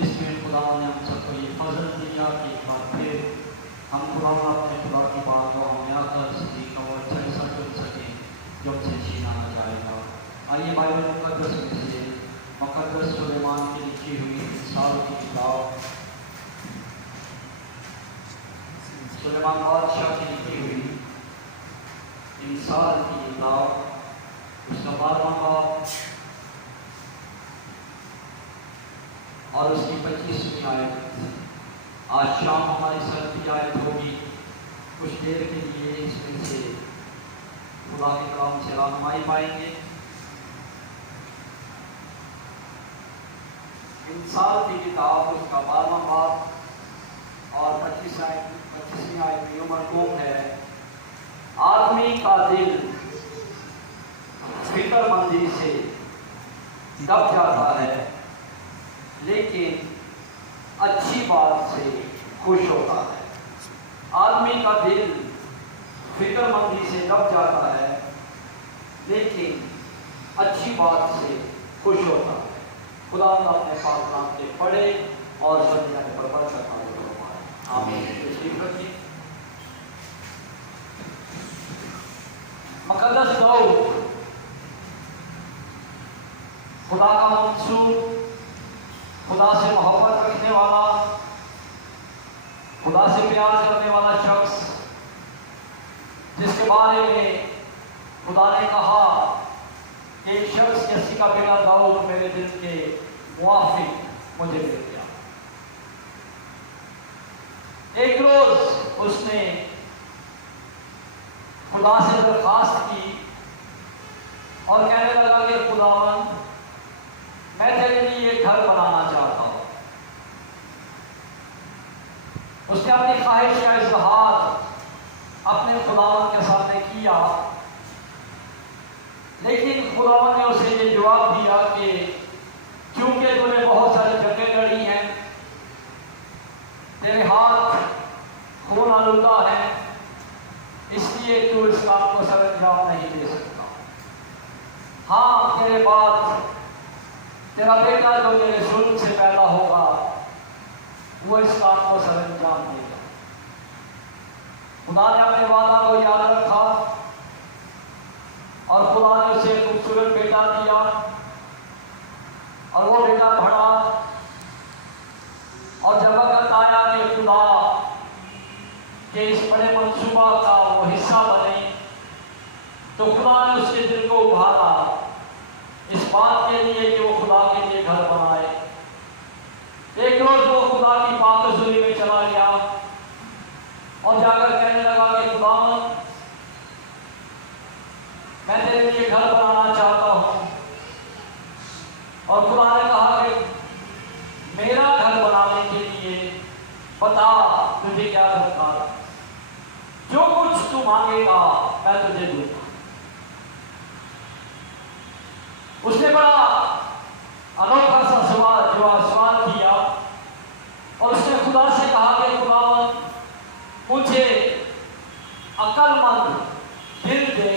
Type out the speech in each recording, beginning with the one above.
جس میں خدا نے ہم سب کو یہ فضل دیا کہ ایک بار پھر ہم خدا اپنے خدا کی بات کو ہم آ کر سیکھیں اور اچھا ایسا چن سکیں جو ہم سے چھینا نہ جائے گا۔ آئیے بائبل مقدس میں سے مقدس سلیمان کی لکھی ہوئی انسان کی کتاب، سلیمان بادشاہ کی لکھی ہوئی انسان کی کتاب، اس کا 12واں باب اور اس کی 25ویں آیت۔ آج شام ہماری سنتی آیت ہوگی۔ کچھ دیر کے لیے اس میں سے خدا کے کلام سے رہنمائی پائیں گے۔ انسان کی کتاب، اس کا 12واں باب اور 25ویں آیت میں مرقوم ہے، آدمی کا دل فکر مندی سے دب جاتا ہے لیکن اچھی بات سے خوش ہوتا ہے۔ آدمی کا دل فکر مندی سے دب جاتا ہے لیکن اچھی بات سے خوش ہوتا ہے۔ خدا اپنے پاک کلام کے پڑھے اور سننے والے پر برکت نازل فرمائے۔ آمین۔ تشریف رکھیے۔ مقدس داؤد خدا کا منصور، خدا سے محبت رکھنے والا، خدا سے پیار کرنے والا شخص، جس کے بارے میں خدا نے کہا کہ ایک شخص جیسی کا بیٹا داؤد میرے دل کے موافق مجھے مل گیا۔ ایک روز اس نے خدا سے درخواست کی اور کہنے لگا کہ خداوند، میں تیرے لیے ایک گھر بنانا چاہتا ہوں۔ اس نے اپنی خواہش کا اظہار اپنے خداوند کے سامنے کیا، لیکن خداوند نے اسے یہ جواب دیا کہ کیونکہ تو نے بہت ساری جنگیں لڑی ہیں، تیرے ہاتھ خون آلودہ ہیں، اس لیے تو اس کام کو سر انجام نہیں دے سکتا۔ ہاں، تیرے بعد تیرا بیٹا جو تیرے ظلم سے پیدا ہوگا وہ اس کام کو سر انجام دے گا۔ خدا نے اپنے وعدہ کو یاد رکھا اور خدا نے اسے ایک خوبصورت بیٹا دیا، اور وہ بیٹا بڑھا، اور جب وقت آیا کہ خدا کہ اس بڑے منصوبہ کا وہ حصہ بنے، تو خدا نے اس کے دل کو ابھارا اس بات کے لیے کہ وہ خدا کے لیے گھر بنائے۔ ایک روز وہ خدا کی پاک حضوری میں چلا گیا اور جا کر کہنے لگا کہ خداوند، میں تیرے لیے گھر بنانا چاہتا ہوں۔ اور خدا نے کہا کہ میرا گھر بنانے کے لیے بتا تجھے کیا درکار ہے، جو کچھ تو مانگے گا میں تجھے دوں گا۔ اس نے بڑا انوکھا سا سوال کیا اور اس نے خدا سے کہا کہ خداوند، مجھے عقل مند دل دے،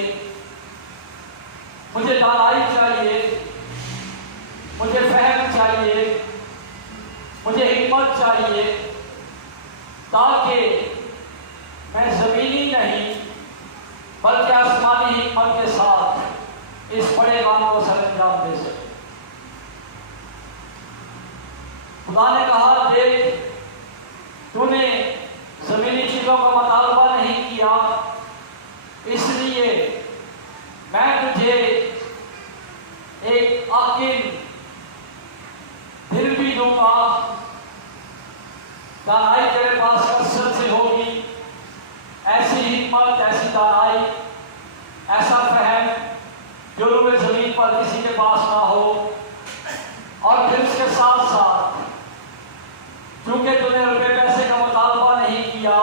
مجھے دانائی چاہیے، مجھے فہم چاہیے، مجھے حکمت چاہیے، تاکہ میں زمینی نہیں بلکہ آسمانی حکمت کے ساتھ اس بڑے کام کو سر انجام دے سکے۔ خدا نے کہا، دیکھ، تو نے زمینی چیزوں کا مطالبہ نہیں کیا، اس لیے میں تجھے ایک عاقل دل بھی دوں گا، دانائی تیرے پاس کثرت سے ہوگی، ایسی حکمت، ایسی دانائی، ایسا فہم جو روئے زمین پر کسی کے پاس نہ ہو۔ اور پھر اس کے ساتھ ساتھ چونکہ تو نے روپے پیسے کا مطالبہ نہیں کیا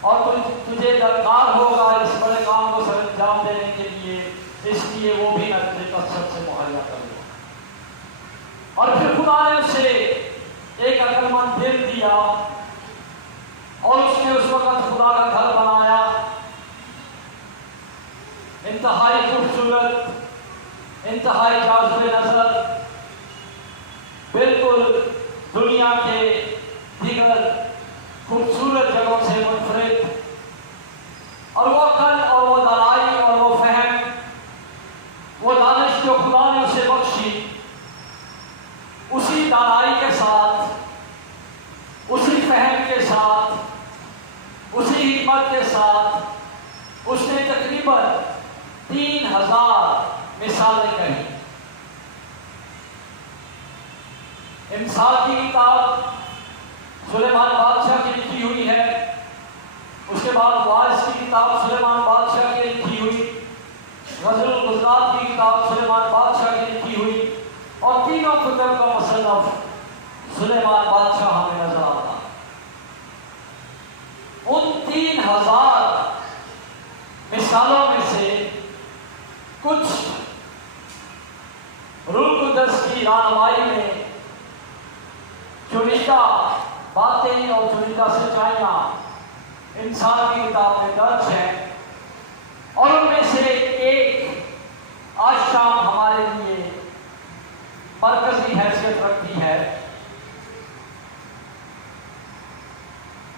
اور تجھے درکار ہوگا اس بڑے کام کو سر انجام دینے کے لیے، اس لیے وہ بھی میں تجھے کثرت سے مہیا کروں گا۔ اور پھر خدا نے اسے ایک عقل مند دل دیا اور اس نے اس وقت خدا کا گھر بنایا، انتہائی خوبصورت، انتہائی جاذب نظر، بالکل انسان کی کتاب سلیمان بادشاہ کی لکھی ہوئی ہے، اس کے بعد وارث کی کتاب سلیمان بادشاہ کی لکھی ہوئی، غزل الغزلات کی کتاب سلیمان بادشاہ کی لکھی ہوئی، اور تینوں کتب کا مصنف سلیمان بادشاہ ہمیں نظر آتا ہے۔ ان 3000 مثالوں میں سے کچھ روح القدس کی رہنمائی میں چنیدہ باتیں اور چنیدہ سچائیاں انسان کی کتاب میں درج ہیں، اور ان میں سے ایک آج شام ہمارے لیے مرکزی حیثیت رکھتی ہے،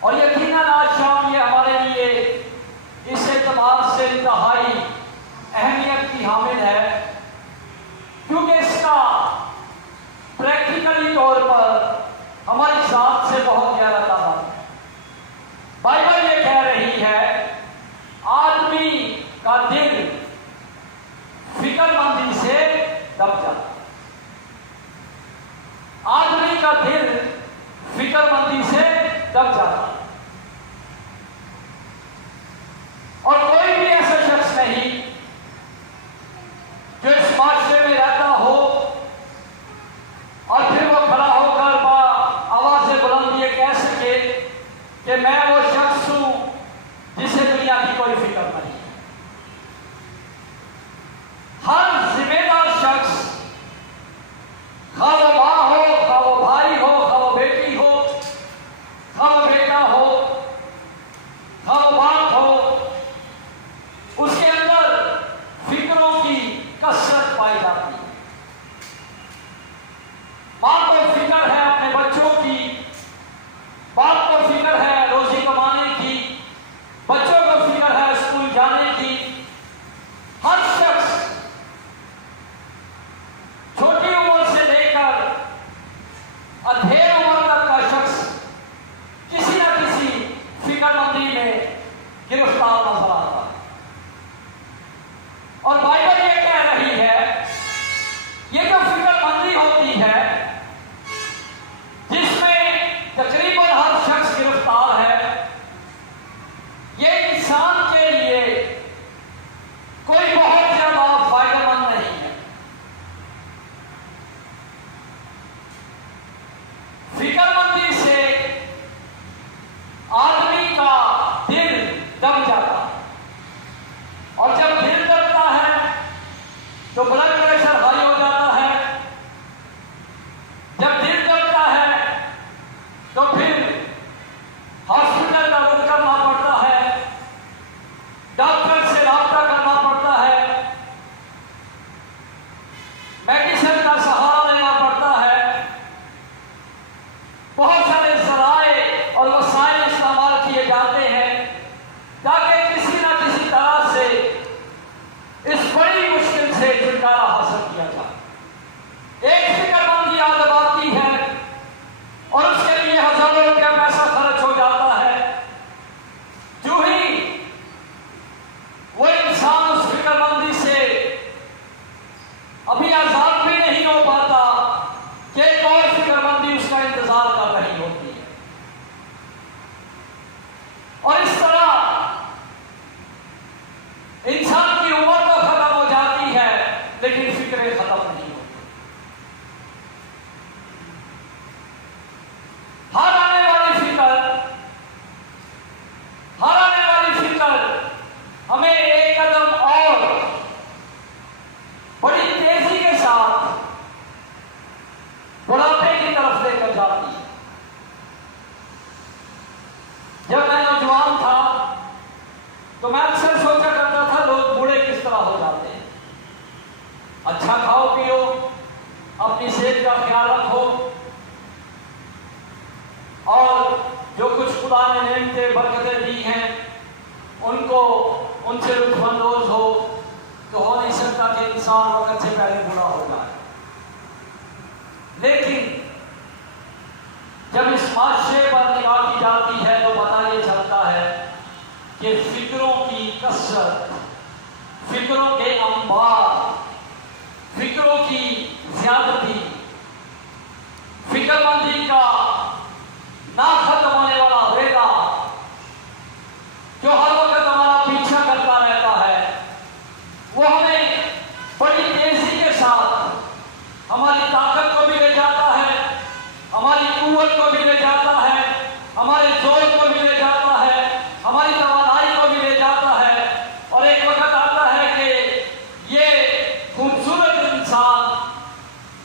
اور یقیناً آج شام یہ ہمارے لیے اس اعتبار سے انتہائی اہمیت کی حامل ہے کیونکہ اس کا پریکٹیکلی طور پر ہماری ذات سے بہت گہرا تعلق ہے۔ بائبل یہ کہہ رہی ہے آدمی کا دل فکر مندی سے دب جاتا، آدمی کا دل فکر مندی سے دب جاتا، اور کوئی بھی ایسا شخص نہیں جو اس معاشرے میں رہتا ہو اور پھر وہ کھڑا ہو کر آواز بلند یہ کہہ سکے کہ میں وہ شخص ہوں جسے دنیا کی کوئی فکر نہیں ہے۔ ہر ذمہ دار شخص، خواہ وہ ماں ہو، خواہ وہ بھائی ہو، خواہ وہ بیٹی ہو، خواہ وہ بیٹا ہو، خواہ وہ باپ ہو، اس کے اندر فکروں کی کثرت پائی جاتی ہے۔ ماں کو فکر ہے اپنے بچوں کی، باپ کو فکر ہے روزی کمانے کی، بچوں کو فکر ہے اسکول جانے کی۔ ہر شخص چھوٹی عمر سے لے کر ادھیڑ عمر تک کا شخص کسی نہ کسی فکر مندی میں گرفتار نظر آتا ہے، اور بائبل یہ کہہ رہی ہے یہ جو فکر مندی ہوتی ہے جس میں تقریباً ہر شخص گرفتار ہے، یہ انسان کے لیے کوئی بہت زیادہ فائدہ مند نہیں ہے۔ فکر مندی سے آدمی کا دل دب جاتا ہے، اور جب دل دبتا ہے تو بلڈ پریشر ہائی ہو جاتا ہے، جب دل دبتا ہے تو پھر ہاسپٹل کا رخ کرنا پڑتا ہے، ڈاکٹر سے رابطہ کرنا پڑتا ہے، میڈیسن کا سہارا لینا پڑتا ہے، بہت سارے ذرائع اور وسائل استعمال کیے جاتے ہیں تاکہ کسی نہ کسی طرح سے اس بڑی مشکل سے چھٹکارا حاصل کیا جائے۔ ایک فکر مند یاد آتی ہے اور اس کے لیے ہزاروں روپیہ پیسہ خرچ ہو جاتا ہے، جو ہی وہ انسان اس فکر مندی سے ابھی آزاد بھی نہیں ہو پاتا کہ ایک اور فکر مندی اس کا انتظار کر رہی ہوتی ہے، اور اس طرح انسان کی عمر تو ختم ہو جاتی ہے لیکن فکریں ختم نہیں ہوتی۔ ہر آنے والی فکر ہمیں ایک قدم اور بڑی تیزی کے ساتھ بڑھاپے کی طرف لے کر جاتی ہے۔ جب میں نوجوان تھا تو میں اکثر سوچا کرتا تھا لوگ بوڑھے کس طرح ہو جاتے ہیں۔ اچھا کھاؤ پیو، اپنی صحت کا خیال رکھو، اور جو کچھ خدا نے نعمتیں برکتیں دی ہیں ان سے لطف اندوز ہو، تو ہو نہیں سکتا کہ انسان وقت سے پہلے بوڑھا ہو جائے۔ لیکن جب اس معاشرے پر نگاہ کی جاتی ہے تو پتہ یہ چلتا ہے کہ فکروں کی کثرت، فکروں کے انبار، فکروں کی زیادتی، فکر طاقت کو بھی لے جاتا ہے، ہماری قوت کو بھی لے جاتا ہے، ہمارے زور کو بھی لے جاتا ہے، ہماری توانائی کو بھی لے جاتا ہے، اور ایک وقت آتا ہے کہ یہ خوبصورت انسان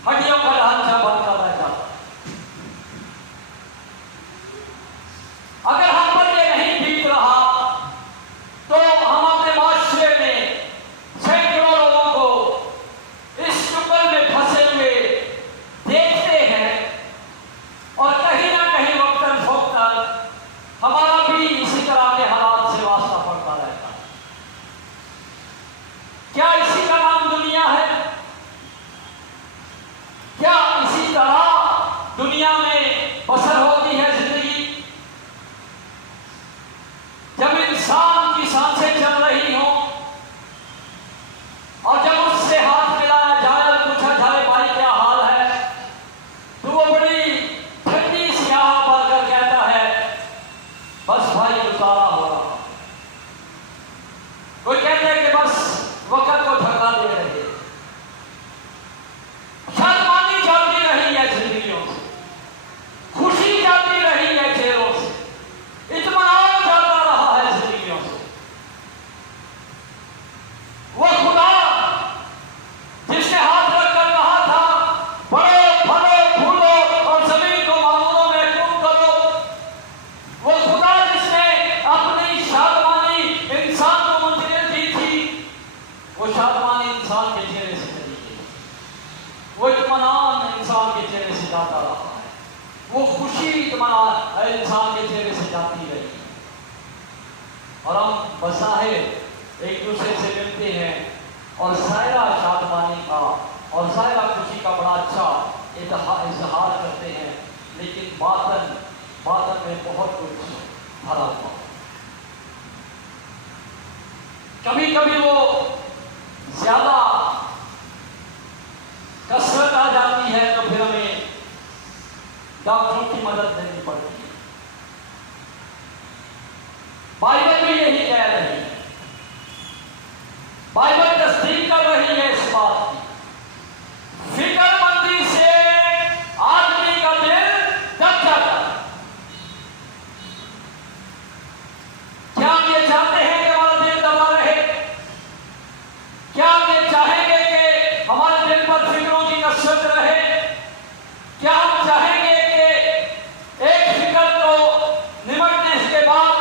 ہڈیوں کا ڈھانچہ بن کر رہ جاتا ہے۔ اگر ہم پر یہ نہیں بیت رہا تو ہم اپنے معاشرے میں سینکڑوں لوگوں کو اس چکر میں پھنسے ہوئے دیکھتے ہیں، اور کہیں نہ کہیں وقتاً فوقتاً ہمارا بھی اسی طرح کے حالات سے واسطہ پڑتا رہتا ہے۔ کیا اسی کا نام دنیا ہے؟ کیا اسی طرح دنیا میں بسر ہوتی ہے زندگی؟ جب انسان کی سانسیں چل رہی ہوں اور جب اس سے ہاتھ ملایا جائے اور پوچھا جائے بھائی کیا حال ہے، تو وہ بڑی ٹھنڈی سی آہ بھر کر کہتا ہے بس بھائی گزارا ہو رہا۔ کوئی کہتا ہے کہ بس وقت کو دھکا دے رہے، شادمانی جاتی رہی ہے زندگیوں سے، خوشی جاتی رہی ہے چہروں سے، اطمینان جاتا رہا ہے زندگیوں سے۔ وہ خدا جس نے ہاتھ رکھ کر کہا تھا بڑھو پھلو پھولو اور زمین کو معموروں میں محکوم کرو، وہ خدا جس نے اپنی شادمانی انسان کو منتقل کی تھی، وہ شادمانی انسان کے چہرے سے چلی گئی، وہ اطمینان انسان کے چہرے سے جاتا رہا ہے، وہ خوشی اطمینان انسان کے چہرے سے جاتی رہی، اور ہم بظاہر ایک دوسرے سے ملتے ہیں اور ظاہرہ شادمانی کا اور ظاہرہ خوشی کا بڑا اچھا اظہار کرتے ہیں، لیکن باطن میں بہت کچھ بھرا ہوا۔ کبھی کبھی وہ زیادہ کثرت آ جاتی ہے تو پھر ہمیں ڈاکٹروں کی مدد لینی پڑتی ہے۔ بائبل بھی یہی کہہ رہی ہے، بائبل تصدیق کر رہی ہے اس بات کی، فکر مندی سے آدمی کا دل دب جاتا ہے۔ کیا ہم یہ چاہتے ہیں کہ ہمارا دل دبا رہے؟ کیا ہم یہ چاہیں گے کہ ہمارے دل پر فکروں کی کثرت رہے؟ کیا ہم چاہیں گے کہ ایک فکر کو نمٹنے کے بعد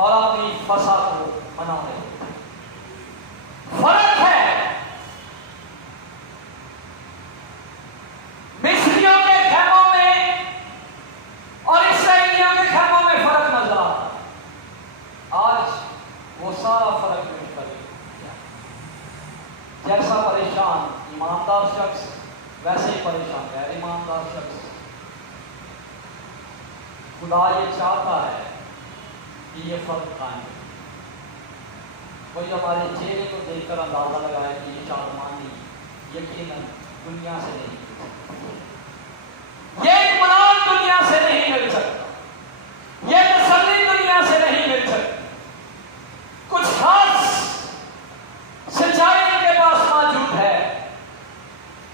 اور اپنی فساد کو منا رہے تھے۔ فرق ہے مصریوں کے خیموں میں اور اسرائیلیوں کے خیموں میں فرق نظر آتا ہے۔ آج وہ سارا فرق نہیں کر گیا۔ جیسا پریشان ایماندار شخص ویسے ہی پریشان غیر ایماندار شخص۔ خدا یہ چاہتا ہے کہ یہ فرق قائم ہے۔ کوئی ہمارے چہرے کو دیکھ کر اندازہ لگائے کہ یہ شادمانی یقیناً دنیا سے نہیں مل سکتا، یہ اطمینان دنیا سے نہیں مل سکتا، یہ تسلی دنیا سے نہیں مل سکتی۔ کچھ خاص سچائی ان کے پاس موجود ہے،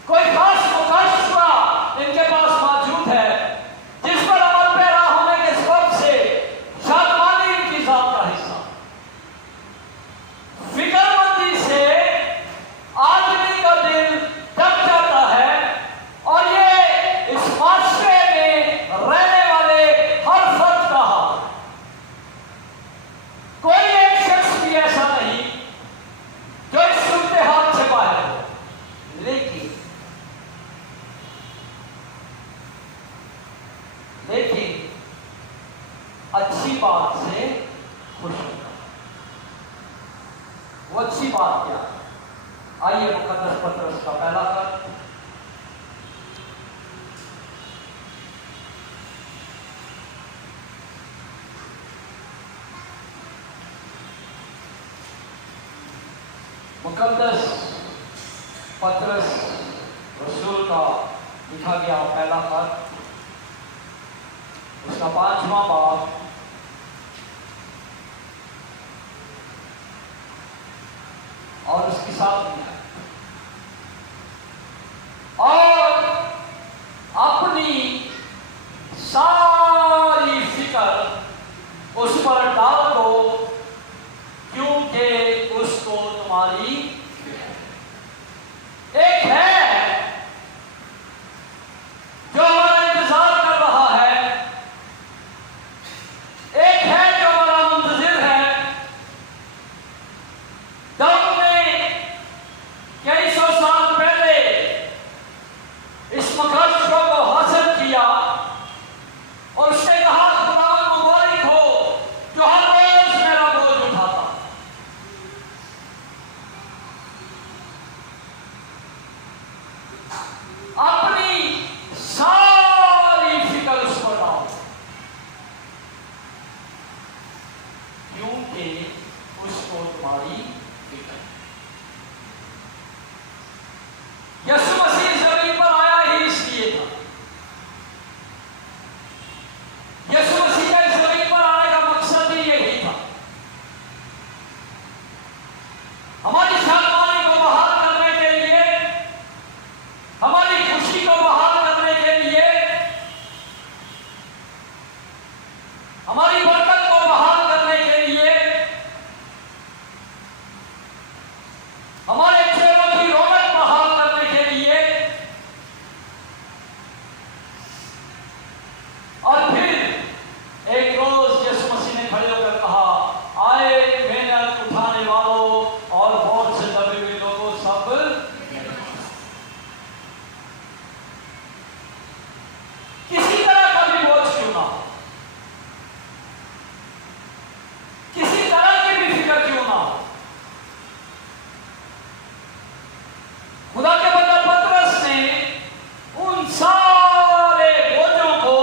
کوئی خاص مکاشفہ ان کے پاس موجود ہے جس پر عمل پیرا ہونے کے سبب سے شادمانی ان کی ذات کا حصہ۔ فکر مندی سے آدمی کا دل دب جاتا ہے، اور یہ اس معاشرے میں رہنے والے ہر فرد کا حال ہے۔ کوئی ایک شخص بھی ایسا نہیں جو اس صورتحال سے باہر ہو، لیکن اچھی بات سے خوش ہوتا ہے۔ وہ اچھی بات کیا ہے؟ آئیے مقدس پطرس کا پہلا خط مقدس پطرس رسول کا لکھا گیا پہلا خط، اس کا 5واں باب اور اس کی 7ویں آیت۔ اور اپنی ساری فکر اس پر ڈال دو کیونکہ اس کو تمہاری ایک ہے جو ہمارا انتظار کر رہا ہے، ایک ہے جو ہمارا منتظر ہے۔ داؤد نے کئی سو سال پہلے اس مکاشفہ کو حاصل کیا اور اس نے کہا خدا مبارک ہو جو ہر روز میرا بوجھ اٹھاتا۔ اپنی ساری فکر اس پر ڈالو کیونکہ اس کو تمہاری فکر۔ یسوع مسیح زمین پر آیا ہی اس لیے تھا۔ یسوع مسیح کا زمین پر آنے کا مقصد ہی یہی تھا، ہماری شادمانی کو بحال کرنے کے لیے، ہماری خوشی کو بحال کرنے کے لیے، ہماری برکت کو بحال کرنے کے لیے، ہمارے چہروں کی رونق بحال کرنے کے لیے، اور پھر ایک روز یسوع مسیح نے کھڑے ہو کر کہا آئے محنت اٹھانے والوں اور بہت سے دبے ہوئے لوگوں سب کسی طرح کا بھی بوجھ کیوں نہ ہو، کسی طرح کی بھی فکر کیوں نہ ہو، خدا کے بندہ پطرس نے ان سارے بوجھوں کو،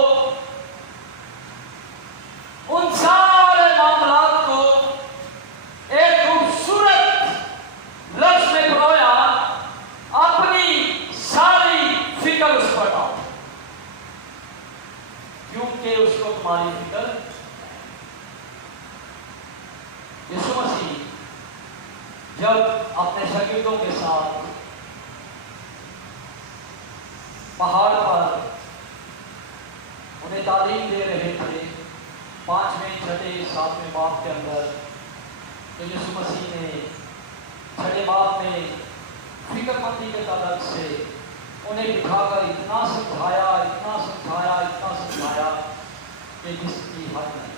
ان سارے معاملات کو ایک خوبصورت لفظ میں پرویا، اپنی ساری فکر اس پر ڈالو کیونکہ اس کو تمہاری فکر۔ یسوع مسیح جب اپنے شاگردوں کے ساتھ پہاڑ پر انہیں تعلیم دے رہے تھے 5ویں 6 7ویں باب کے اندر، تو یسوع مسیح نے 6 باب میں فکر مندی کے تعلق سے انہیں بٹھا کر اتنا سمجھایا کہ جس کی حد نہیں۔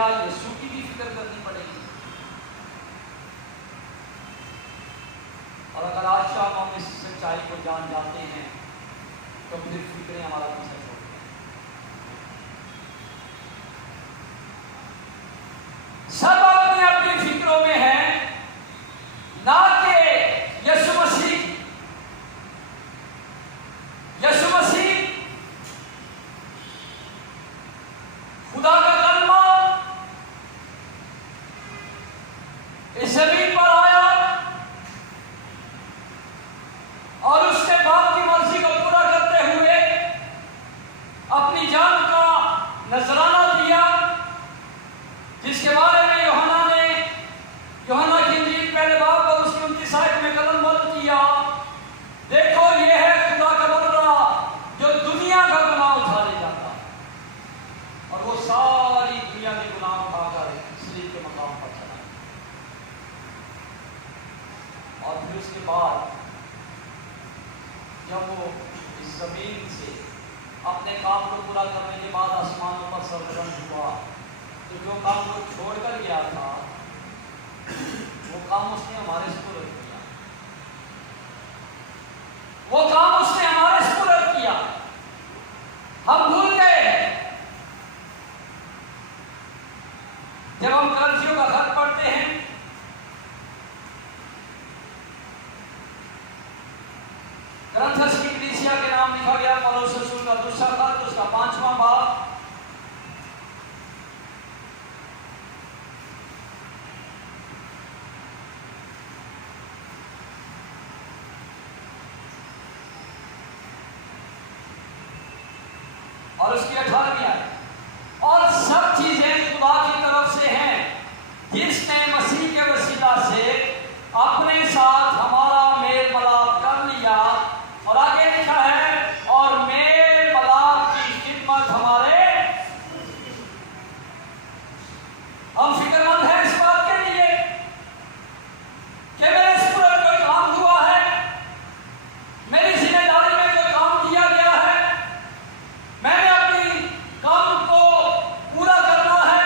کیا یسوع کی بھی فکر کرنی پڑے گی؟ اور اگر آج شام ہم اس سچائی کو جان جاتے ہیں تو پھر فکریں ہمارا پیچھا چھوڑ دیں۔ سب اپنی اپنی فکروں میں ہیں، نہ کہ یسوع مسیح۔ یسوع مسیح خدا کا کلمہ اس زمین پر آیا اور اس کے باپ کی مرضی کو پورا کرتے ہوئے اپنی جان کا نذرانہ دیا، جس کے بارے میں یوحنا کی انجیل پہلے باب اور اس کی 29 آیت میں قلم بند کیا، دیکھو یہ ہے خدا کا بندہ جو دنیا کا گناہ اٹھا لے جاتا، اور وہ ساری دنیا کے گناہ اٹھا کر صلیب کے مقام پر چلا۔ اور پھر اس کے بعد جب وہ اس زمین سے اپنے کام کو پورا کرنے کے بعد آسمانوں پر سربلند ہوا، تو جو کام وہ چھوڑ کر گیا تھا وہ کام اس نے ہمارے سپرد کیا، وہ کام اس نے ہمارے سپرد کیا، ہم بھول گئے۔ جب ہم کرنتھیوں کا خط پڑھتے ہیں کرنتھس کی کلیسیا کے نام لکھا گیا پولس رسول کا دوسرا خط، اس کا 5واں باب، اور اس کی 18ویں آیت، اور سب چیزیں خدا کی طرف سے ہیں جس نے مسیح کے وسیلہ سے اپنے ساتھ ہمارا میل ملاپ کر لیا، اور آگے لکھا ہے اور میل ملاپ کی خدمت ہمارے، ہم فکر مند ہیں اس بات کے لیے کہ میرے سپرد کوئی کام ہوا ہے، میری ذمہ داری میں کوئی کام دیا گیا ہے، میں نے اپنی کام کو پورا کرنا ہے،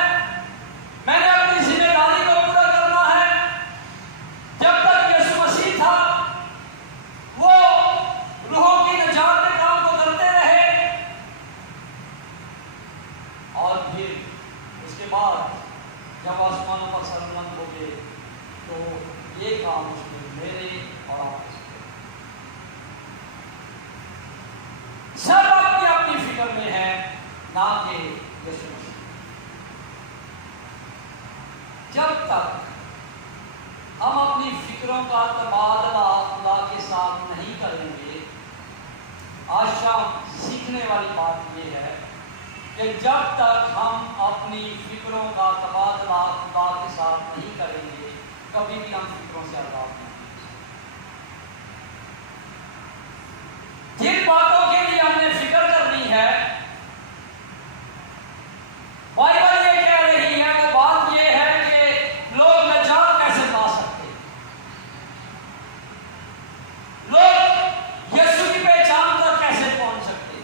میں نے اپنی ذمہ داری کو پورا کرنا ہے۔ جب تک یسوع مسیح تھا وہ روحوں کی نجات کے کام کو کرتے رہے، اور پھر اس کے بعد جب آسمانوں پر سربلند ہو گئے تو یہ کام اس نے میرے اور آپ کے سب اپنی اپنی فکر میں ہے، نہ کہ یسوع مسیح۔ جب تک ہم اپنی فکروں کا تبادلہ خدا کے ساتھ نہیں کریں گے، آج شام سیکھنے والی بات یہ ہے کہ جب تک ہم اپنی فکروں کا تبادلہ خدا کے ساتھ نہیں کریں گے، کبھی بھی ہم فکروں سے آزاد نہیں ہوں گے۔ جن باتوں کے لیے ہم نے فکر کرنی ہے، بائبل یہ کہہ رہی ہے، وہ بات یہ ہے کہ لوگ نجات کیسے پا سکتے، لوگ یسوع کی پہچان تک کیسے پہنچ سکتے،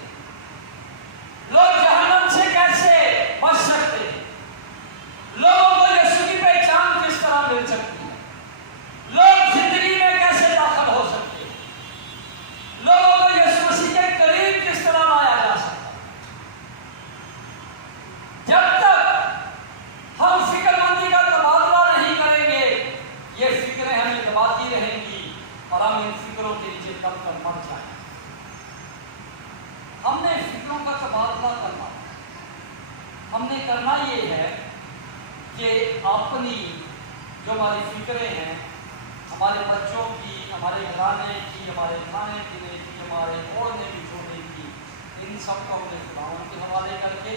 لوگ جہنم سے کیسے بچ سکتے، لوگوں کو یسوع کی پہچان کس طرح مل سکتی ہے، لوگ زندگی میں کیسے داخل ہو سکتے، لوگوں کو یسوع مسیح کے قریب کس طرح لایا جا سکتا۔ جب تک ہم فکر مندی کا تبادلہ نہیں کریں گے، یہ فکریں ہمیں دباتی رہیں گی اور ہم ان فکروں کے نیچے دب کر مر جائیں۔ ہم نے فکروں کا تبادلہ کرنا، ہم نے کرنا یہ ہے کہ اپنی جو ہماری فکریں ہیں، ہمارے بچوں کی، ہمارے گھرانے کی، ہمارے کھانے پینے کی، ہمارے اوڑھنے بچھونے کی، ان سب کو اپنے خداوند کے حوالے کر کے،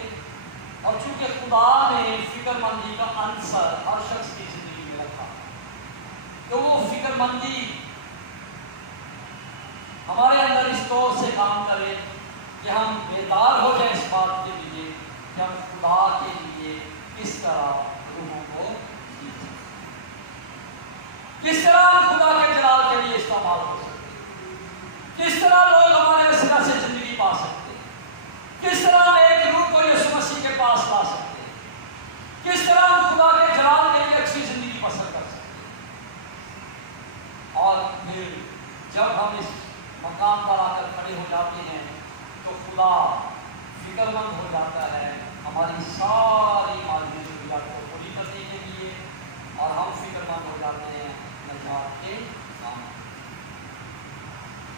اور چونکہ خدا نے فکر مندی کا عنصر ہر شخص کی زندگی میں رکھا، تو وہ فکر مندی ہمارے اندر اس طور سے کام کرے کہ ہم بیدار ہو جائیں اس بات کے لیے کہ ہم خدا کے لیے کس طرح روحوں کو جیتے، کس طرح ہم خدا کے جلال کے لیے استعمال ہو سکتے، کس طرح لوگ ہمارے وسیلہ سے زندگی پا سکتے، کس طرح ہم ایک روح کو یسوع مسیح کے پاس لا سکتے، کس طرح ہم خدا کے جلال کے لیے اچھی زندگی بسر کر سکتے ہیں. اور پھر جب ہم اس مقام پر آ کر کھڑے ہو جاتے ہیں تو خدا فکر مند ہو جاتا ہے ہماری ساری مالی ضروریات کو پوری کرنے کے لیے، اور ہم فکر مند ہو جاتے ہیں نجات کے کام.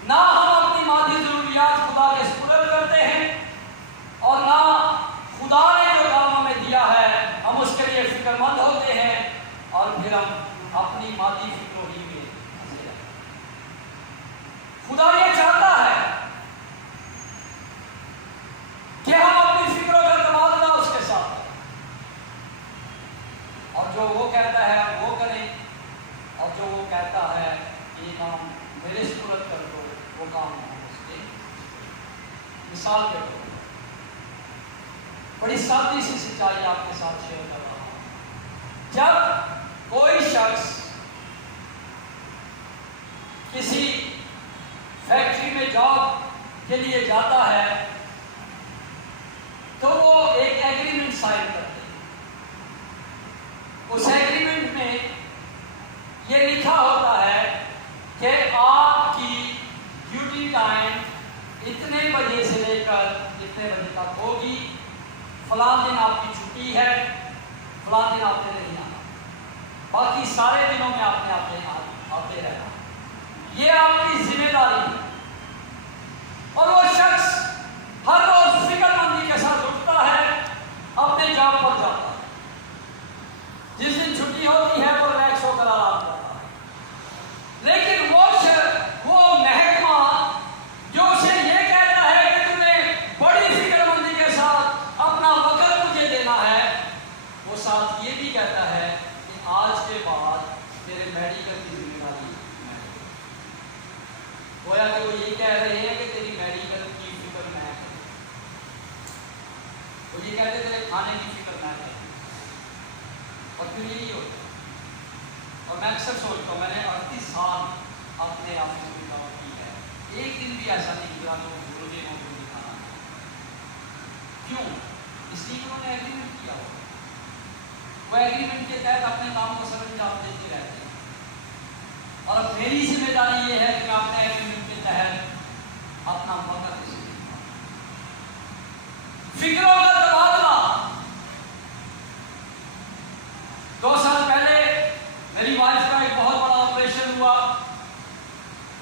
نہ ہم اپنی مادی ضروریات خدا کے سپرد کرتے ہیں، اور نہ خدا نے جو کام ہمیں دیا ہے ہم اس کے لیے فکر مند ہوتے ہیں، اور پھر ہم اپنی مادی فکروں ہی میں پھنسے رہتے ہیں. خدا یہ چاہتا ہے کہ ہم اپنی فکروں کا تبادلہ اس کے ساتھ کریں، اور جو وہ کہتا ہے وہ کریں، اور جو وہ کہتا ہے یہ کام میرے سپرد کر دو وہ کام ہم اس کے. مثال کے طور پر بڑی سادی سی سچائی آپ کے ساتھ شیئر کر رہا ہوں. جب کوئی شخص کسی فیکٹری میں جاب کے لیے جاتا ہے تو وہ ایک ایگریمنٹ سائن کرتے ہیں. اس ایگریمنٹ میں یہ لکھا ہوتا ہے کہ آپ کی ڈیوٹی ٹائم اتنے بجے سے لے کر اتنے بجے تک ہوگی، فلاں دن آپ کی چھٹی ہے، فلاں دن آپ نے نہیں آنا، باقی سارے دنوں میں آپ نے آتے رہنا. یہ آپ کی ذمہ داری ہے. اور وہ شخص ہر روز فکر مندی کے ساتھ اٹھتا ہے، اپنے جاب پر جاتا ہے. جس دن چھٹی ہوتی ہے وہ ریلیکس ہو کر آرام کرتا ہے. لیکن وہ محکمہ جو اسے یہ کہتا ہے کہ تمہیں بڑی فکر مندی کے ساتھ اپنا وقت مجھے دینا ہے، وہ ساتھ یہ بھی کہتا ہے کہ آج کے بعد تیرے میڈیکل کی ذمہ داری میں لوں. گویا کہ وہ یہ کہہ رہے ہیں کہ تیری میڈیکل کی فکر میں کروں. وہ یہ کہتے تیرے کھانے کی فکر میں کروں. اور پھر یہی ہوتا ہے. اور میں اکثر سوچتا ہوں، میں نے 38 سال اپنے آپ میں کوئی کام کی ہے، ایک دن بھی ایسا نہیں گزرا تو مجھے موجود دکھانا. کیوں؟ اس لیے کہ انہوں نے ایگریمنٹ کیا ہو. وہ ایگریمنٹ کے تحت اپنے کام کو سر انجام دیتے رہتے ہیں. اور اب میری ذمہ داری یہ ہے کہ میں اپنے ایگریمنٹ کے تحت اپنا وقت اس میں فکروں کا تبادلہ. 2 سال پہلے میری وائف کا ایک بہت بڑا آپریشن ہوا.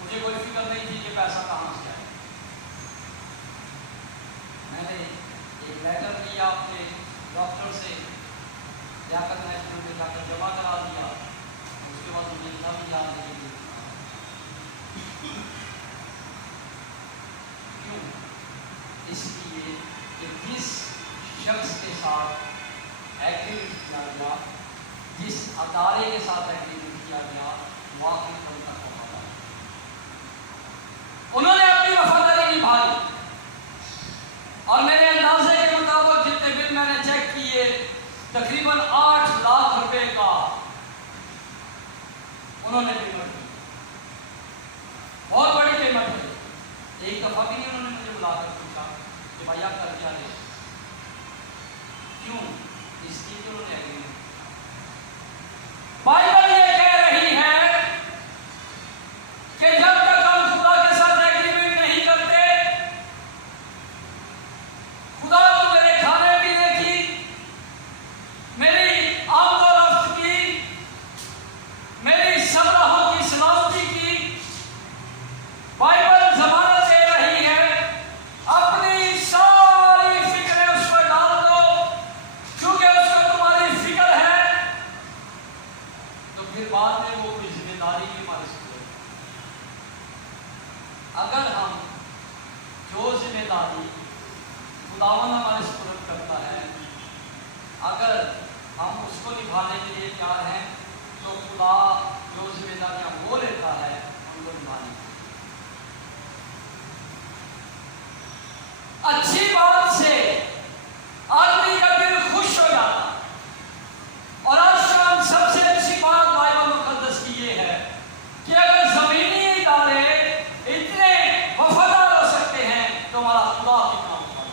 مجھے کوئی فکر نہیں تھی کہ پیسہ کہاں سے آئے. میں نے ایک لیٹر لیا اپنے ڈاکٹر سے، لیاقت نیشنل میں جا کر جمع کرا دیا. اس کے بعد مجھے اتنا بھی یاد نہیں. کیوں؟ اس لیے کہ جس شخص کے ساتھ ایگریمنٹ کیا گیا، جس ادارے کے ساتھ ایگریمنٹ کیا گیا، واقعی ان کا وفادار. انہوں نے اپنی وفاداری نبھائی. اور میرے اندازے کے مطابق جتنے بل میں نے چیک کیے تقریباً 8 لاکھ روپے کا انہوں نے پیمنٹ کی. بہت بڑی پیمنٹ ہے. ایک دفعہ بھی انہوں نے مجھے بلا کر پوچھا کہ بھائی آپ کر کیا لے. کیوں؟ اس لیے کہ انہوں نے ایگریمنٹ. بائبل یہ کہہ رہی ہے کہ جب تک ہم خدا کے ساتھ ایگریمنٹ نہیں کرتے، خدا تو میرے کھانے پینے کی، میری آمد و رفت کی، میری سربراہوں کی سلامتی کی بائبل ضمانت دے رہی ہے. اپنی ساری فکریں اس پر ڈال دو، کیونکہ اس کو تمہاری فکر ہے. تو پھر بعد میں وہ کوئی ذمہ داری بھی ہماری سکتے. اگر ہم جو ذمہ داری خداوند ہمارے سپرد کرتا ہے، اگر ہم اس کو نبھانے کے لیے تیار ہیں تو خدا جو ذمہ داریاں وہ لیتا ہے ان کو نبھانے. اچھی بات سے آدمی کا دل خوش ہو جاتا. اور آج شام سب سے اچھی بات بائبل مقدس کی یہ ہے کہ اگر زمینی ادارے اتنے وفادار ہو سکتے ہیں تو ہمارا خدا کتنا وفادار.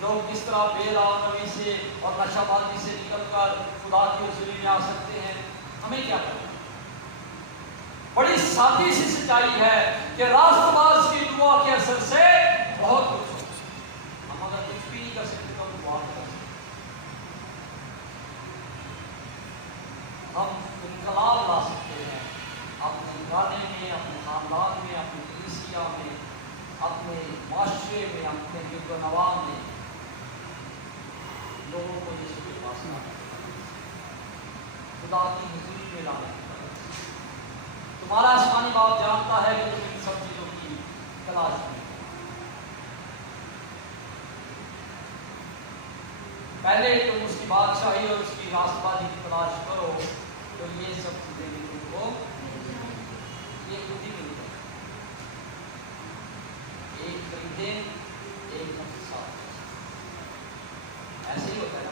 لوگ کس طرح بے راہ روی سے اور نشہ بازی سے نکل کر خدا کی حضوری میں آ سکتے ہیں. ہمیں کیا کرنا؟ بڑی سادی سی سچائی ہے کہ راست باز کی دعا کے اثر سے بہت کچھ ہو. ہم اگر کچھ بھی نہیں کر سکتے تو ہم دعا کر سکتے. ہم انقلاب لا سکتے ہیں اپنے گھرانے میں، اپنے خاندان میں، اپنی کلیسیا میں، اپنے معاشرے میں، اپنے گرد و نواح میں. لوگوں کو یسوع کے پاس لانا، خدا کی حضوری میں لانا. تمہارا آسمانی باپ جانتا ہے کہ تم ان سب چیزوں کی تلاش میں. پہلے تم اس کی بادشاہی اور اس کی راست بازی کی تلاش کرو تو یہ سب چیزیں بھی تم کو یہ خود ہی مل جائے. ایک خریدیں ایک نفس ساتھ. ایسے ہی ہوتا ہے نا.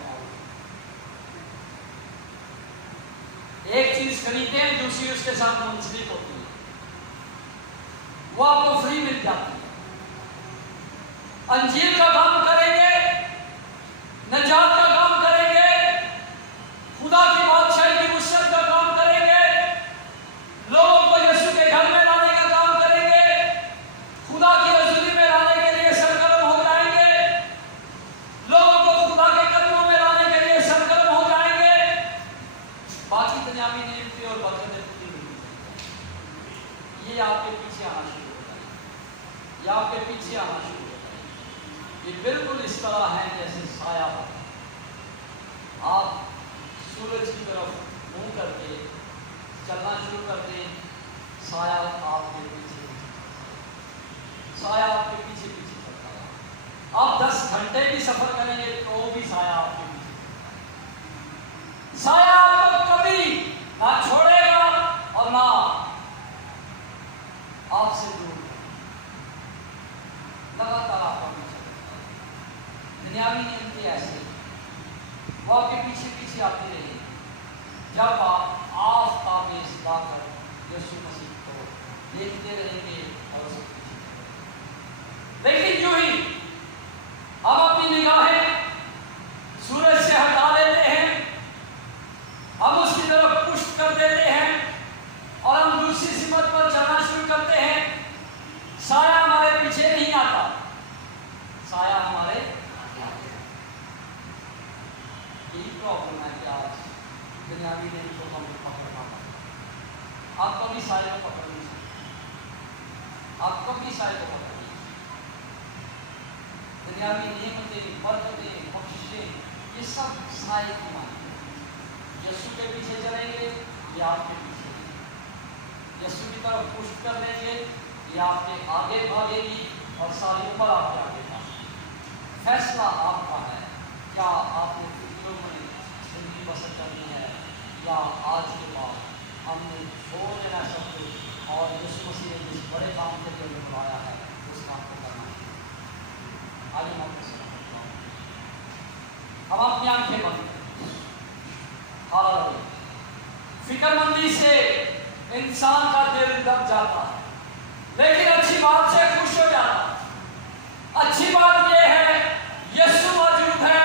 ایک چیز خریدتے ہیں دوسری اس کے ساتھ منسلک ہوتی ہے، وہ آپ کو فری مل جاتی ہے. انجیل کا کام کریں گے، نجات کا کام کریں گے، خدا کی بادشاہی کی وسعت کا کام کریں گے، لوگوں کو یسوع کے گھر میں لانے کا کام کریں گے، خدا کی حضوری میں لانے کے لیے سرگرم ہو جائیں گے، لوگوں کو خدا کے قدموں میں لانے کے لیے سرگرم ہو جائیں گے. باقی دنیاوی نعمتیں اور برکتیں خود ہی ملیں گی. یہ آپ کے پیچھے آنا شروع ہو جائے گی، یہ آپ کے پیچھے آنا شروع ہو جائے گی. یہ بالکل اس طرح ہے جیسے سایہ ہو. آپ سورج کی طرف منہ کر کے چلنا شروع کر دیں، سایہ آپ کے پیچھے سایہ آپ کے پیچھے پیچھے چلتا ہے. آپ 10 گھنٹے بھی سفر کریں گے تو بھی سایہ آپ کے پیچھے. سایہ آپ کو کبھی نہ چھوڑے گا اور نہ آپ سے دور لگاتار آپ کا پیچھے. دنیاوی نعمتیں ایسے وہ آپ کے پیچھے پیچھے آتی رہی جب آپ آفتاب اصلاح کر یسوع مسیح کو دیکھتے رہیں گے اور اس کے پیچھے. لیکن یوں ہی ہم اپنی نگاہیں سورج سے ہٹا لیتے ہیں، ہم اس کی طرف پشت کر دیتے ہیں اور ہم دوسری سمت پر چلنا شروع کرتے ہیں. سایہ ہمارے پیچھے نہیں آتا، سایہ ہمارے یہی پرابلم ہے کہ آج دنیاوی نعمتوں کو ہم پکڑنا پڑتا. آپ کبھی سایہ کو پکڑ نہیں سکتے، آپ کبھی سایہ کو پکڑ نہیں سکتے. دنیاوی نعمتیں، برکتیں، بخششیں، یہ سب سائے کی مانند ہیں. یسوع کے پیچھے چلیں گے یہ آپ کے پیچھے، یسوع کی طرف پشت کر لیں گے یہ آپ کے آگے بھاگے گی اور سارے اوپر آپ کے آگے بھاگے. فیصلہ آپ کا ہے. کیا آپ نے فکروں میں زندگی بسر کرنی ہے یا آج کے بعد ہم نے چھوڑ دینا سب کچھ اور یسوع مسیح نے جس بڑے کام کے لیے بلایا ہے اس کام کو کرنا ہے. آج میں آپ سے ہم اپنی آنکھیں بند کریں. اور فکر مندی سے انسان کا دل دب جاتا ہے لیکن اچھی بات سے خوش ہو جاتا. اچھی بات یہ ہے یسوع موجود ہے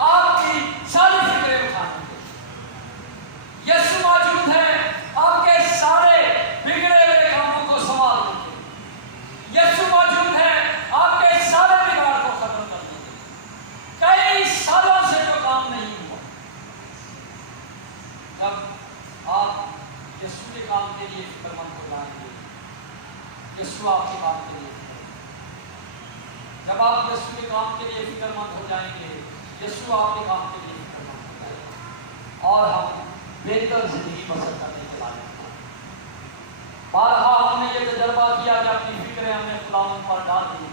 آپ کی ساری فکریں اٹھانے کے. یسوع موجود ہے آپ کے سارے بگڑے ہوئے کاموں کو سنبھالنے کے. یسوع موجود ہے آپ کے سارے بگاڑ کو ختم کرنے کے. کئی سالوں سے جو کام نہیں ہوا، جب آپ یسوع کے کام کے لیے فکر مند ہو جائیں گے، یسوع آپ کے کام کے لیے جب آپ یسوع کے کام کے لیے فکر مند ہو جائیں گے، یسوع آپ کے کام کے لیے فکر مند ہو جائے گا اور ہم بہتر زندگی بسر کرنے کے لائق ہیں. بارہا ہم نے یہ تجربہ کیا کہ اپنی فکریں ہم نے خداوند پر ڈال دی.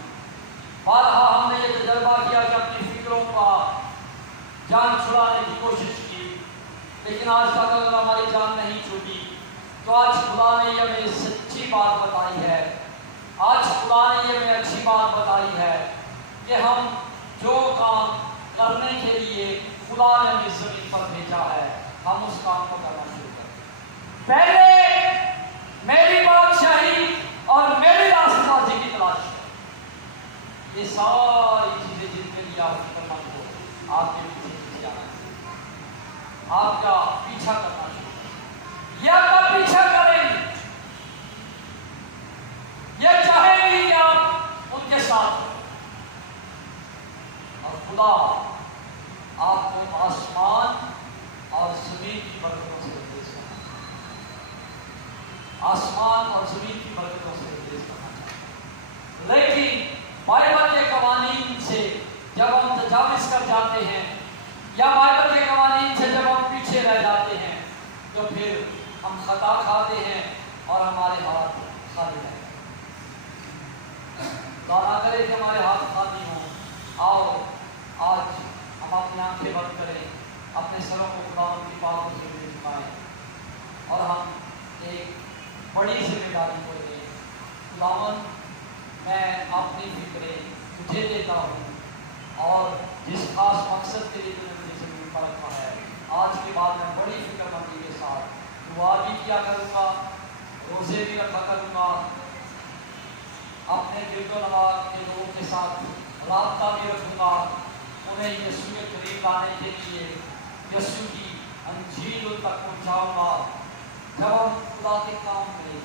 بارہا ہم نے یہ تجربہ کیا کہ اپنی فکروں کا جان چھڑانے کی کوشش کی، لیکن آج تک اگر ہماری جان نہیں چھوٹی تو آج خدا نے یہ ہمیں سچی بات بتائی ہے. آج خدا نے یہ ہمیں اچھی بات بتائی ہے کہ ہم جو کام کرنے کے لیے خدا نے ہمیں زمین پر بھیجا ہے ہم اس کام کو کرنا شروع کریں. پہلے میری بادشاہی اور میری راست بازی کی تلاش ہے. یہ ساری چیزیں جن کے لیے آپ آپ کے پیچھے پیچھے آنا چاہیے، آپ کا پیچھا کرنا چاہیے، یہ آپ کا پیچھا کریں گے، یہ چاہیں گے کہ آپ ان کے ساتھ ہو، اور خدا آپ کو آسمان اور زمین کی برکتوں سے فیض کرنا چاہیے، آسمان اور زمین کی برکتوں سے فیض کرنا چاہیے۔ لیکن بائبل کے قوانین سے جب ہم تجاوز کر جاتے ہیں، یا بائبل کے قوانین سے جب ہم پیچھے رہ جاتے ہیں، تو پھر ہم خطا کھاتے ہیں اور ہمارے ہاتھ خالی رہتے ہیں۔ دعا کرے کہ ہمارے ہاتھ خالی ہوں۔ آؤ آج ہم اپنی آنکھیں بند کریں، اپنے سروں کو خداوند کی پاک حضور میں جھکائیں، اور ہم ایک بڑی ذمہ داری کو لیں۔ خداوند میں اپنی فکریں تجھے دیتا ہوں، اور جس خاص مقصد کے لیے تم نے مجھے زمین پر رکھا ہے، آج کے بعد میں بڑی فکر مندی کے ساتھ دعا بھی کیا کروں گا، روزے بھی رکھا کروں گا، اپنے گرد و نواح کے لوگوں کے ساتھ رابطہ بھی رکھوں گا، انہیں یسوع کے قریب لانے کے لیے یسوع کی انجیل ان تک پہنچاؤں گا۔ جب ہم خدا کے کام میں،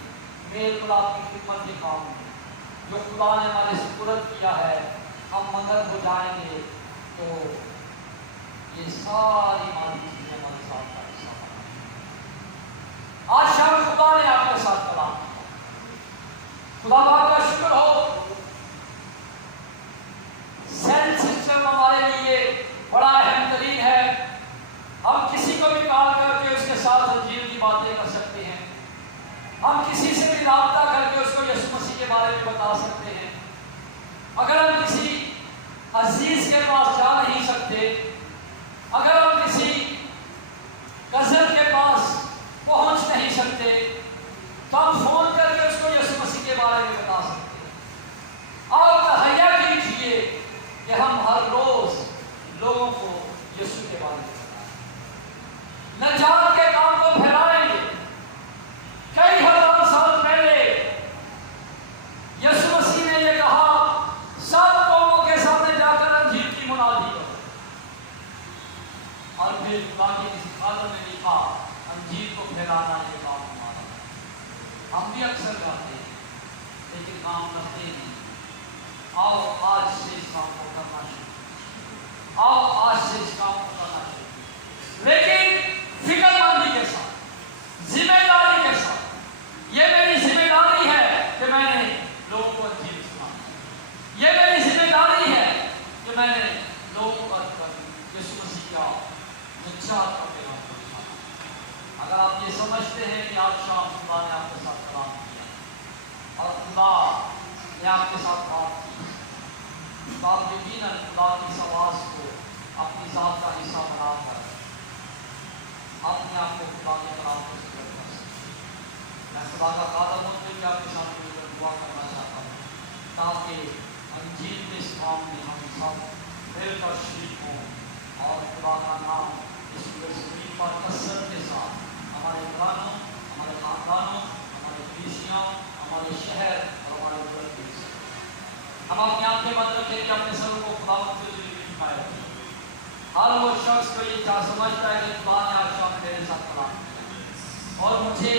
میل ملاپ کی خدمت کے کام میں، جو خدا نے ہمارے سپرد کیا ہے، ہم مدد ہو جائیں گے، تو یہ ساری مادی چیزیں ہمارے ساتھ کا حصہ بنیں گی۔ آج شام خدا نے آپ کے ساتھ کلام کیا، خدا باپ کا شکر ہو۔ سیل سسٹم ہمارے لیے بڑا اہم ترین ہے، ہم کسی کو بھی کال کر کے اس کے ساتھ انجیل کی باتیں کر سکتے ہیں، ہم کسی سے بھی رابطہ کر کے اس کو یسوع مسیح کے بارے میں بتا سکتے ہیں۔ اگر ہم کسی عزیز کے پاس جا نہیں سکتے، اگر ہم کسی کزن کے پاس پہنچ نہیں سکتے، تو ہم فون کر کے اس کو یسوع مسیح کے بارے میں بتا سکتے ہیں۔ اور تہیا کیجیے کہ ہم ہر روز لوگوں کو یسوع کے بارے میں بتائیں، نجات کے کام کو پھیلائیں گے۔ کئی ہزار سال پہلے یسوع مسیح نے یہ کہا، سب قوموں کے سامنے جا کر انجیل کی منادی کرو، اور پھر خدا کے کسی خادم نے لکھا، انجیل کو پھیلانا یہ کام ہمارا ہے۔ ہم بھی اکثر جاتے ہیں لیکن کام کرتے نہیں۔ آؤ آج سے اس کام کو کرنا چاہیے، آؤ آج سے اس کام کو کرنا چاہیے، لیکن فکر مندی کے ساتھ، ذمہ داری کے ساتھ۔ یہ میری ذمہ داری ہے کہ میں نے لوگوں کو انجیل سنائی، یہ میری ذمہ داری ہے کہ میں نے لوگوں کو یسوع مسیح کا نجات کا پیغام پہنچایا۔ اگر آپ یہ سمجھتے ہیں کہ آج شام خدا نے آپ کے ساتھ کلام کیا اور خدا نے آپ کے ساتھ بات کی، تو آپ یقیناً خدا کی اس آواز کو اپنی ذات کا حصہ بنا کر اپنے آپ کو خدا کے کلام کو ذکر کر سکتے ہیں۔ میں خدا کا خادم ہوتے ہوئے آپ کے ساتھ مل کر دعا کرنا چاہتا ہوں، تاکہ انجیل کے اس کام میں ہم سب مل کر شریک ہوں، اور خدا کا نام اس زمین پر کثرت کے ساتھ ہمارے گھرانوں، ہمارے خاندانوں، ہمارے کلیسیوں، ہمارے شہر اور ہمارے ملک کے حصے۔ ہم اپنی آنکھیں بند رکھیں کہ اپنے سروں کو خداوند کے ذریعے جھکائے رکھیں۔ ہر وہ شخص کو یہ کیا سمجھتا ہے کہ خدا نے آج شام میرے ساتھ کلام کیا اور مجھے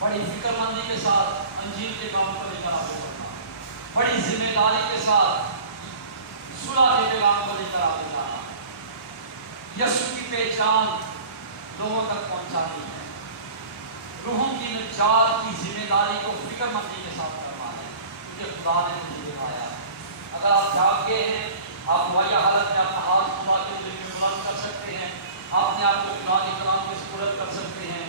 بڑی فکر مندی کے ساتھ انجیل کے کام کو لے کر آگے بڑھنا، بڑی ذمہ داری کے ساتھ صلح کے پیغام کو لے کر آگے جانا، یسوع کی پہچان لوگوں تک پہنچانی ہے، روحوں کی نجات کی ذمہ داری کو فکر مندی کے ساتھ کرنا ہے، کیونکہ خدا نے مجھے دکھایا۔ اگر آپ جاگے ہیں، آپ مہیا حالت میں اپنا ہاتھ خدا کے ذریعے بلند کر سکتے ہیں، اپنے آپ کو خدا کے کلام کے سپرد کر سکتے ہیں،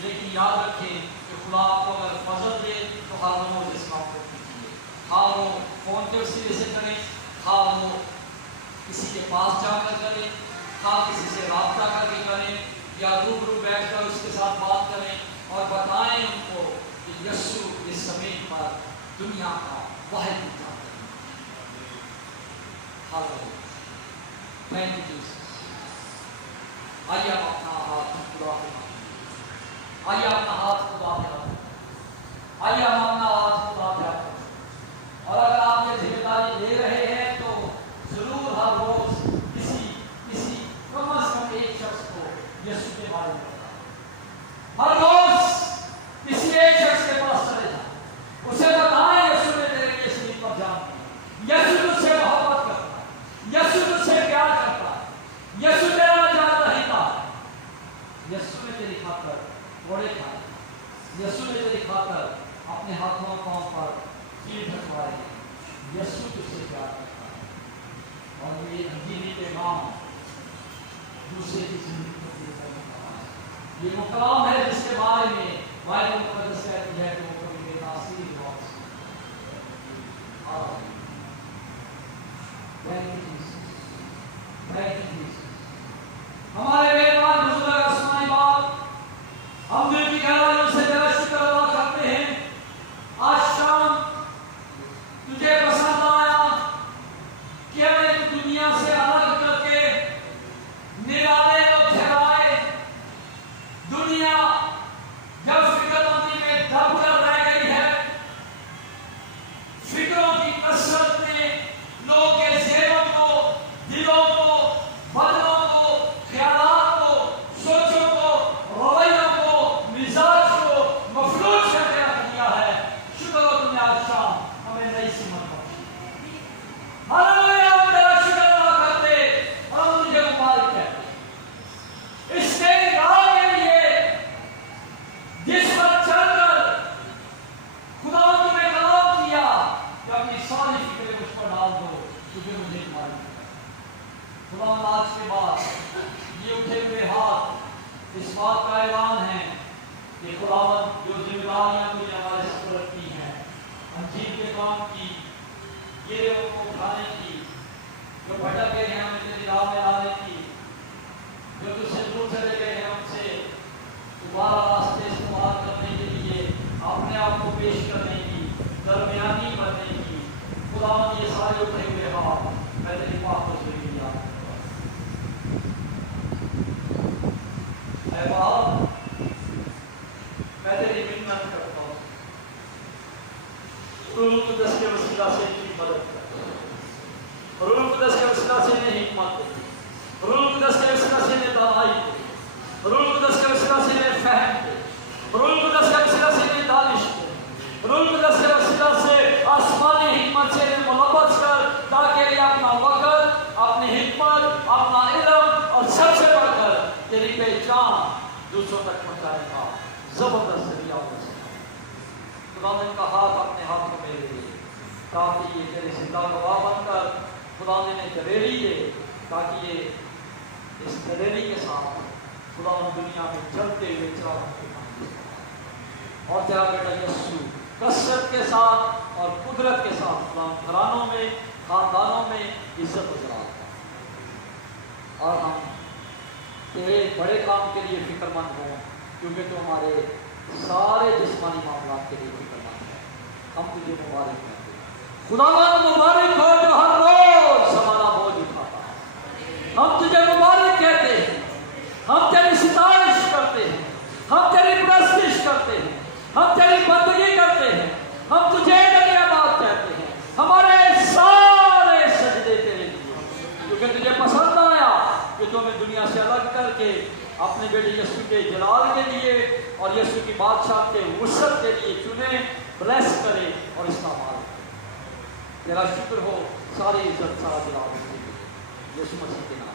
لیکن یاد رکھیں کہ خدا آپ کو اگر فضل دے تو ہر روز اس کام کو کیجیے، خواہ وہ فون کے وسیلے سے کریں، خواہ وہ کسی کے پاس جا کر کریں، خواہ کسی سے رابطہ کر کے کریں، یا روبرو بیٹھ کر اس کے ساتھ بات کریں اور بتائیں ان کو کہ یسوع اس زمین پر دنیا کا واحد نجات ہے۔ Thank you Jesus. آئیے آپ اپنا ہاتھ خدا پہ رکھیں، آئیے اپنا ہاتھ خدا پہ رکھیں، آئیے ہم اپنا ہاتھ خدا پہ رکھیں، اور اگر آپ یہ ذمہ داری لے رہے ہیں تو ضرور ہر روز پکوڑے کھائے. یسوع نے تیری خاطر اپنے ہاتھوں پاؤں پر تیر رکھوائے. یسوع تجھ سے پیار کرتا ہے اور یہ انجیلی پیغام دوسرے کی زندگی کو دے کرتا ہے. یہ وہ کلام ہے جس کے بارے میں بائبل مقدس کہتی ہے کہ وہ کبھی بے تاثیر واپس ہمارے مہربان بزرگ آسمانی باپ، ہم دل کی گہرائیوں سے تیرا شکر ادا کرتے ہیں. آج شام تجھے پسند آیا کہ ہمیں دنیا سے الگ کر کے نرالے کو ٹھہرائے. دنیا جب فکر مندی میں دب کر رہ گئی ہے، فکروں کی کثرت نے لوگوں کے ذہنوں کو، دلوں کو، بدنوں کو، خیالات کو، سوچوں کو، رویوں کو، مزاج کو مفلوج کر کے رکھ دیا ہے. شکر ہو تم نے آج شام ہمیں نئی سمت بخشی. ہاللویا، ہم تیرا شکر ادا کرتے اور ہم تجھے مبارک کہتے اس تیری راہ کے لیے جس پر چل کر خدا نے تمہیں کلام کیا کہ اپنی ساری فکریں مجھ پر ڈال دو، تجھے مجھے مبارک. خدا آج کے بعد یہ اٹھے ہوئے ہاتھ اس بات کا اعلان ہے کہ خداوند جو ذمہ داریاں تجھے ہمارے سپرد کی ہیں، انجیل کے کام کی، یہ کو اٹھانے کی، جو بھٹک گئے ہیں ہمیں تیری راہ میں لانے کی، جو تجھ سے دور چلے گئے ہیں ہم سے دوبارہ راستے استعمال کرنے کے لیے اپنے آپ کو پیش کرنے کی، درمیانی بننے کی. خداوند یہ سارے اٹھے ہوئے ہاتھ میں تیری پاک حضوری میں یاد کرتا ہوں. اے باپ، میں تیری منت کرتا ہوں، روح القدس کے وسیلہ سے ان کی مدد کر. روح القدس کے وسیلہ سے انہیں حکمت دے. روح القدس کے وسیلہ سے انہیں دانائی دے. روح القدس کے وسیلہ سے انہیں فہم دے. روح القدس کے وسیلہ سے انہیں دانش دے. روح القدس کے وسیلہ سے آسمانی حکمت سے انہیں ملبس کر، تاکہ یہ اپنا وقت، اپنی حکمت، اپنا علم اور سب سے بڑھ کر تیری پہچان دوسروں تک پہنچانے کا زبردست ذریعہ ہو سکے. خدا نے ان کا ہاتھ اپنے ہاتھوں میں لے لے تاکہ یہ تیرے زندہ گواہ بن کر خدا نے انہیں دلیری دے، تاکہ یہ اس دلیری کے ساتھ خدا دنیا میں چلتے ہوئے چراغوں کے کام اور تیرا بیٹا یسوع کثرت کے ساتھ اور قدرت کے ساتھ خدا گھرانوں میں، خاندانوں میں عزت و جلال کا. اور ہم تیرے بڑے کام کے لیے فکر مند ہوں، کیونکہ تو ہمارے سارے جسمانی معاملات کے لیے فکر مند ہے. ہم تجھے مبارک کرتے ہیں. خداوند مبارک ہو جو ہر روز ہمارا بوجھ اٹھاتا ہے. ہم تجھے مبارک کہتے ہیں، ہم تیری ستائش کرتے ہیں، ہم تیری پرستش کرتے ہیں، ہم تیری بندگی کرتے ہیں، ہم تجھے دنیاباد کہتے ہیں. ہمارے سارے سجدے تیرے لیے، کیونکہ تجھے پسند آیا کہ تو ہمیں دنیا سے الگ کر کے اپنے بیٹے یسوع کے جلال کے لیے اور یسوع کی بادشاہ کے وسعت کے لیے چنے، بلیس کرے اور استعمال کرے. تیرا شکر ہو، ساری عزت سارا جلال یسوع مسیح کے نام.